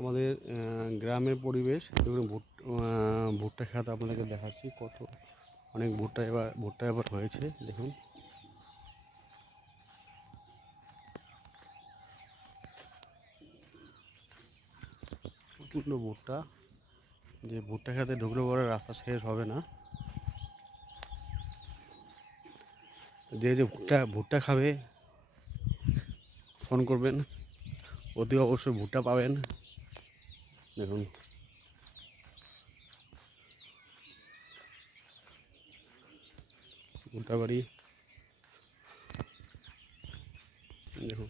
আমাদের গ্রামের পরিবেশ। দেখুন ভুট্টা ক্ষেত আপনাদেরকে দেখাচ্ছি, কত অনেক ভুট্টা এবার হয়েছে। দেখুন প্রচণ্ড ভুট্টা, যে ভুট্টা খেতে ঢুকলে পরে রাস্তা শেষ হবে না। যে ভুট্টা খাবে ফোন করবেন, অতি অবশ্যই ভুট্টা পাবেন। দেখুন ভুট্টা বাড়ি, দেখুন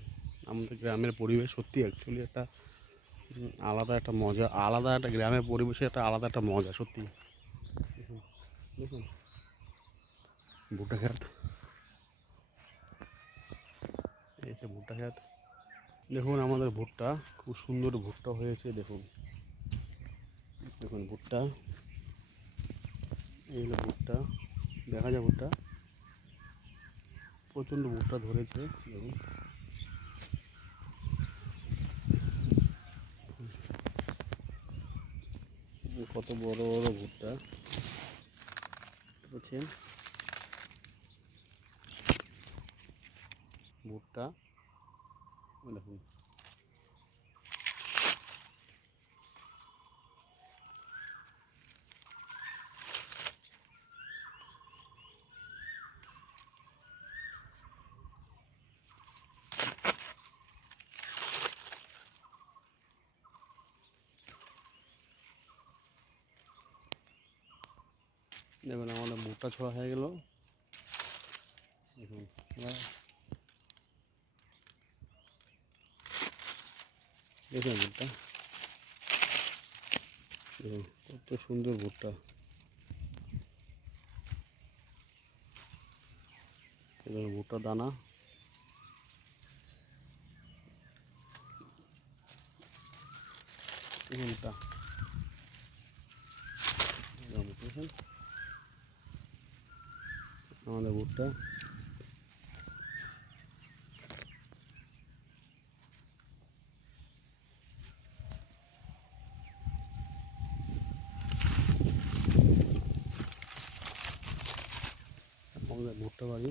আমাদের গ্রামের পরিবেশ সত্যি অ্যাকচুয়ালি একটা আলাদা একটা মজা, আলাদা একটা গ্রামের পরিবেশে একটা আলাদা একটা মজা সত্যি। দেখুন দেখুন ভুট্টা ক্ষেত, এই যে ভুট্টা ক্ষেত। দেখুন আমাদের ভুট্টা খুব সুন্দর ভুট্টা হয়েছে। দেখুন দেখুন ভুট্টা, এইগুলো ভুট্টা, দেখা যায় ভুট্টা, প্রচণ্ড ভুট্টা ধরেছে। দেখুন কত বড় বড় ভুট্টা বুঝছেন, ভুট্টা দেখুন। দেখুন আমাদের ভুট্টা ছোড়া হয়ে গেল। দেখুন দেখুন ভুট্টা, দেখুন কত সুন্দর ভুট্টা। দেখুন ভুট্টা দানা, দেখুন ভুট্টা, দেখুন আমাদের ভুট্টা। আমাদের ভুট্টা বাড়ি।